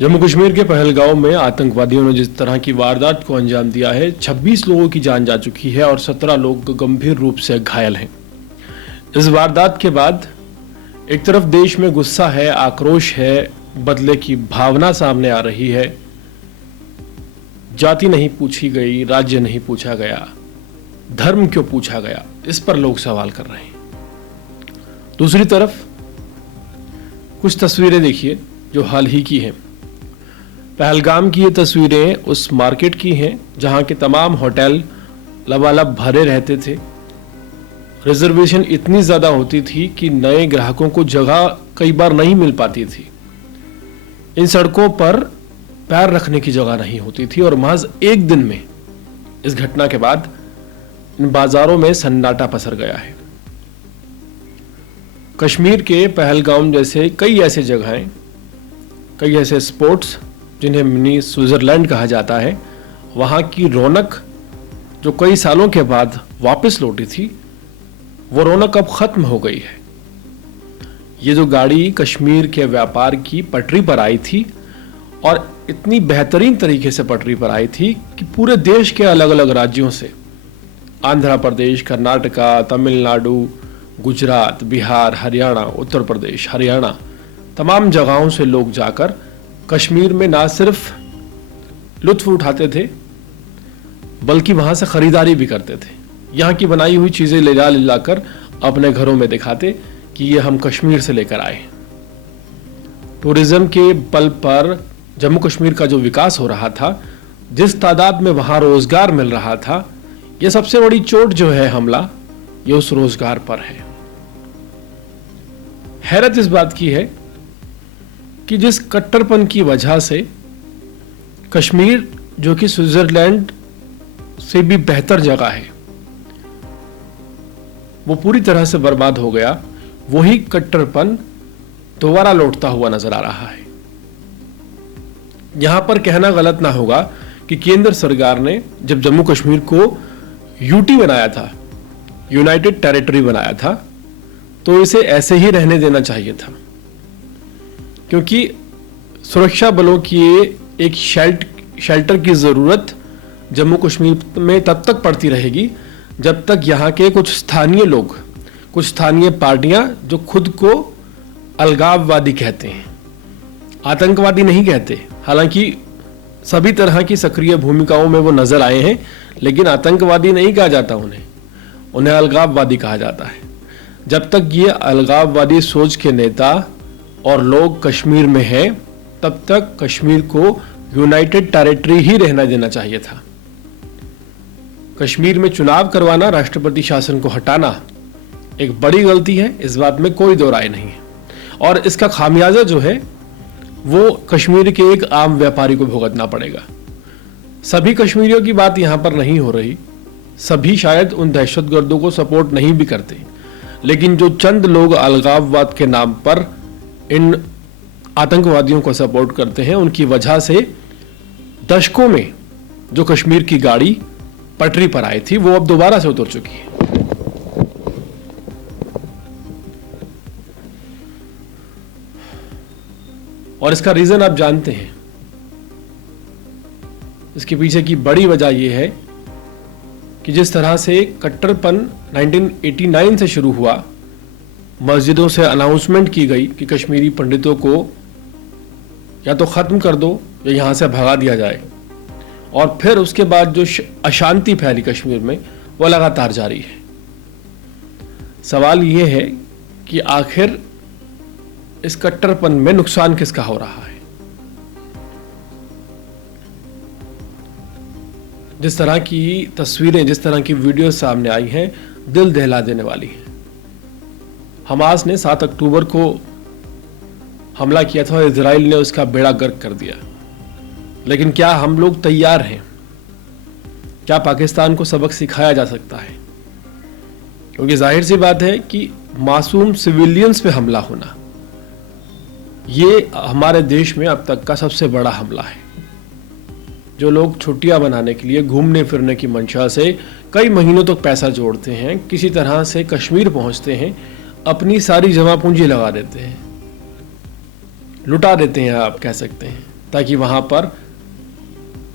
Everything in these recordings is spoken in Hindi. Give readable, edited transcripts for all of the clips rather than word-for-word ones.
जम्मू कश्मीर के पहलगांव में आतंकवादियों ने जिस तरह की वारदात को अंजाम दिया है, 26 लोगों की जान जा चुकी है और 17 लोग गंभीर रूप से घायल हैं। इस वारदात के बाद एक तरफ देश में गुस्सा है, आक्रोश है, बदले की भावना सामने आ रही है। जाति नहीं पूछी गई, राज्य नहीं पूछा गया, धर्म क्यों पूछा गया, इस पर लोग सवाल कर रहे हैं। दूसरी तरफ कुछ तस्वीरें देखिए जो हाल ही की हैं। पहलगाम की ये तस्वीरें उस मार्केट की हैं जहां के तमाम होटल लबालब भरे रहते थे। रिजर्वेशन इतनी ज़्यादा होती थी कि नए ग्राहकों को जगह कई बार नहीं मिल पाती थी। इन सड़कों पर पैर रखने की जगह नहीं होती थी और महज एक दिन में इस घटना के बाद इन बाजारों में सन्नाटा पसर गया है। कश्मीर के पहलगाम जैसे कई ऐसे जगहें, कई ऐसे स्पॉट्स जिन्हें मिनी स्विट्जरलैंड कहा जाता है, वहाँ की रौनक जो कई सालों के बाद वापस लौटी थी, वो रौनक अब खत्म हो गई है। ये जो गाड़ी कश्मीर के व्यापार की पटरी पर आई थी और इतनी बेहतरीन तरीके से पटरी पर आई थी कि पूरे देश के अलग अलग राज्यों से, आंध्र प्रदेश, कर्नाटका, तमिलनाडु, गुजरात, बिहार, हरियाणा, उत्तर प्रदेश, हरियाणा, तमाम जगहों से लोग जाकर कश्मीर में ना सिर्फ लुत्फ उठाते थे बल्कि वहाँ से ख़रीदारी भी करते थे। यहाँ की बनाई हुई चीज़ें ले जाकर अपने घरों में दिखाते कि ये हम कश्मीर से लेकर आए। टूरिज़्म के बल पर जम्मू कश्मीर का जो विकास हो रहा था, जिस तादाद में वहाँ रोज़गार मिल रहा था, ये सबसे बड़ी चोट जो है हमला, ये उस रोज़गार पर है। हैरत इस बात की है कि जिस कट्टरपन की वजह से कश्मीर, जो कि स्विट्जरलैंड से भी बेहतर जगह है, वो पूरी तरह से बर्बाद हो गया, वही कट्टरपन दोबारा लौटता हुआ नजर आ रहा है। यहां पर कहना गलत ना होगा कि केंद्र सरकार ने जब जम्मू कश्मीर को यूटी बनाया था, यूनाइटेड टेरिटरी बनाया था, तो इसे ऐसे ही रहने देना चाहिए था, क्योंकि सुरक्षा बलों की एक शेल्टर की ज़रूरत जम्मू कश्मीर में तब तक पड़ती रहेगी जब तक यहाँ के कुछ स्थानीय लोग, कुछ स्थानीय पार्टियां जो खुद को अलगाववादी कहते हैं, आतंकवादी नहीं कहते, हालांकि सभी तरह की सक्रिय भूमिकाओं में वो नजर आए हैं, लेकिन आतंकवादी नहीं कहा जाता उन्हें अलगाववादी कहा जाता है। जब तक ये अलगाववादी सोच के नेता और लोग कश्मीर में हैं, तब तक कश्मीर को यूनाइटेड टेरिटरी ही रहना देना चाहिए था। कश्मीर में चुनाव करवाना, राष्ट्रपति शासन को हटाना एक बड़ी गलती है, इस बात में कोई दो राय नहीं है, और इसका खामियाजा जो है वो कश्मीर के एक आम व्यापारी को भुगतना पड़ेगा। सभी कश्मीरियों की बात यहाँ पर नहीं हो रही, सभी शायद उन दहशतगर्दों को सपोर्ट नहीं भी करते, लेकिन जो चंद लोग अलगाववाद के नाम पर इन आतंकवादियों को सपोर्ट करते हैं, उनकी वजह से दशकों में जो कश्मीर की गाड़ी पटरी पर आई थी, वो अब दोबारा से उतर चुकी है। और इसका रीजन आप जानते हैं। इसके पीछे की बड़ी वजह यह है कि जिस तरह से कट्टरपन 1989 से शुरू हुआ, मस्जिदों से अनाउंसमेंट की गई कि कश्मीरी पंडितों को या तो ख़त्म कर दो या यहाँ से भगा दिया जाए, और फिर उसके बाद जो अशांति फैली कश्मीर में, वो लगातार जारी है। सवाल ये है कि आखिर इस कट्टरपन में नुकसान किसका हो रहा है? जिस तरह की तस्वीरें, जिस तरह की वीडियो सामने आई हैं, दिल दहला देने वाली हैं। हमास ने 7 अक्टूबर को हमला किया था और इजराइल ने उसका बेड़ा गर्क कर दिया, लेकिन क्या हम लोग तैयार हैं? क्या पाकिस्तान को सबक सिखाया जा सकता है? क्योंकि जाहिर सी बात है कि मासूम सिविलियंस पे हमला होना, ये हमारे देश में अब तक का सबसे बड़ा हमला है। जो लोग छुट्टियां बनाने के लिए, घूमने फिरने की मंशा से कई महीनों तक पैसा जोड़ते हैं, किसी तरह से कश्मीर पहुंचते हैं, अपनी सारी जमा पूंजी लगा देते हैं, लुटा देते हैं, आप कह सकते हैं, ताकि वहाँ पर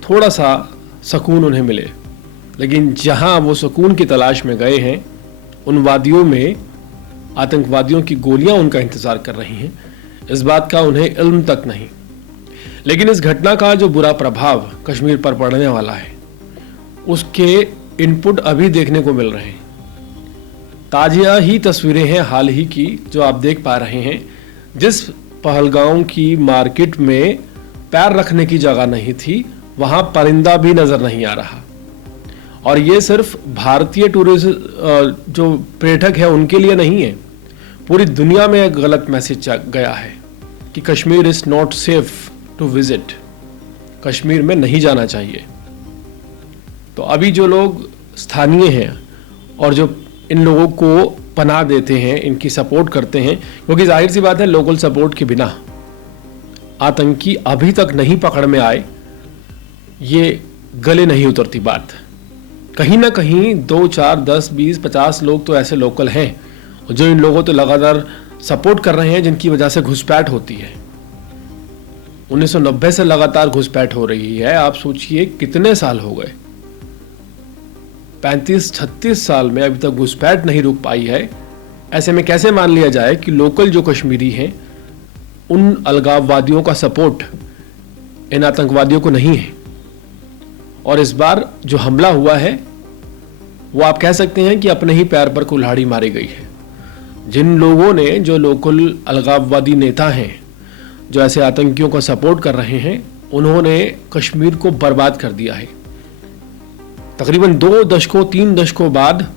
थोड़ा सा सुकून उन्हें मिले। लेकिन जहाँ वो सुकून की तलाश में गए हैं, उन वादियों में आतंकवादियों की गोलियां उनका इंतज़ार कर रही हैं, इस बात का उन्हें इल्म तक नहीं। लेकिन इस घटना का जो बुरा प्रभाव कश्मीर पर पड़ने वाला है, उसके इनपुट अभी देखने को मिल रहे हैं। ताज़ा ही तस्वीरें हैं हाल ही की जो आप देख पा रहे हैं। जिस पहलगांव की मार्केट में पैर रखने की जगह नहीं थी, वहां परिंदा भी नजर नहीं आ रहा। और ये सिर्फ भारतीय टूरिस्ट जो पर्यटक है उनके लिए नहीं है, पूरी दुनिया में एक गलत मैसेज गया है कि Kashmir is not safe to visit, Kashmir में नहीं जाना चाहिए। तो अभी जो लोग स्थानीय हैं और जो इन लोगों को पनाह देते हैं, इनकी सपोर्ट करते हैं, क्योंकि जाहिर सी बात है लोकल सपोर्ट के बिना आतंकी अभी तक नहीं पकड़ में आए, ये गले नहीं उतरती बात। कहीं ना कहीं 2, 4, 10, 20, 50 लोग तो ऐसे लोकल हैं जो इन लोगों तो लगातार सपोर्ट कर रहे हैं, जिनकी वजह से घुसपैठ होती है। 1990 से लगातार घुसपैठ हो रही है। आप सोचिए कितने साल हो गए, 35-36 साल में अभी तक घुसपैठ नहीं रुक पाई है। ऐसे में कैसे मान लिया जाए कि लोकल जो कश्मीरी हैं, उन अलगाववादियों का सपोर्ट इन आतंकवादियों को नहीं है। और इस बार जो हमला हुआ है वो आप कह सकते हैं कि अपने ही पैर पर कुल्हाड़ी मारी गई है। जिन लोगों ने, जो लोकल अलगाववादी नेता हैं, जो ऐसे आतंकियों का सपोर्ट कर रहे हैं, उन्होंने कश्मीर को बर्बाद कर दिया है। तकरीबन 2 दशकों 3 दशकों बाद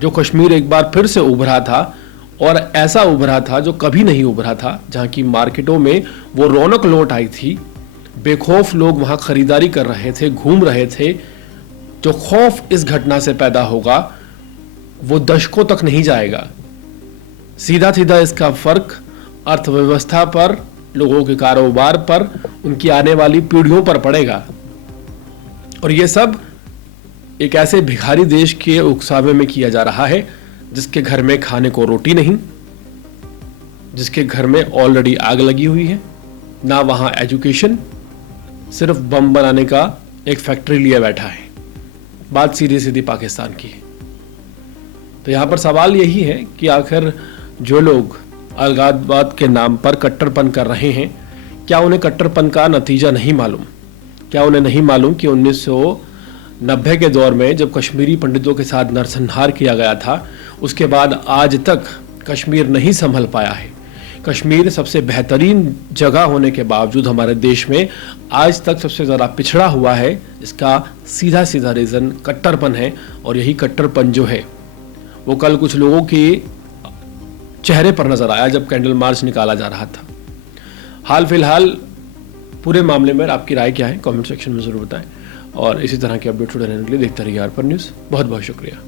जो कश्मीर एक बार फिर से उभरा था, और ऐसा उभरा था जो कभी नहीं उभरा था, जहाँ की मार्केटों में वो रौनक लौट आई थी, बेखौफ लोग वहाँ खरीदारी कर रहे थे, घूम रहे थे। जो खौफ इस घटना से पैदा होगा वो दशकों तक नहीं जाएगा। सीधा सीधा इसका फर्क अर्थव्यवस्था पर, लोगों के कारोबार पर, उनकी आने वाली पीढ़ियों पर पड़ेगा। और ये सब एक ऐसे भिखारी देश के उकसावे में किया जा रहा है जिसके घर में खाने को रोटी नहीं, जिसके घर में ऑलरेडी आग लगी हुई है, ना वहां एजुकेशन, सिर्फ बम बनाने का एक फैक्ट्री लिया बैठा है। बात सीधी सीधी पाकिस्तान की है। तो यहाँ पर सवाल यही है कि आखिर जो लोग अलगाववाद के नाम पर कट्टरपन कर रहे हैं, क्या उन्हें कट्टरपन का नतीजा नहीं मालूम? क्या उन्हें नहीं मालूम कि 1990 के दौर में जब कश्मीरी पंडितों के साथ नरसंहार किया गया था, उसके बाद आज तक कश्मीर नहीं संभल पाया है। कश्मीर सबसे बेहतरीन जगह होने के बावजूद हमारे देश में आज तक सबसे ज़्यादा पिछड़ा हुआ है। इसका सीधा सीधा रीज़न कट्टरपन है। और यही कट्टरपन जो है वो कल कुछ लोगों के चेहरे पर नज़र आया जब कैंडल मार्च निकाला जा रहा था। हाल फिलहाल पूरे मामले में आपकी राय क्या है, कमेंट सेक्शन में ज़रूर बताएं। और इसी तरह के अपडेट रहने के लिए देखते रहिए आर पर न्यूज़। बहुत बहुत शुक्रिया।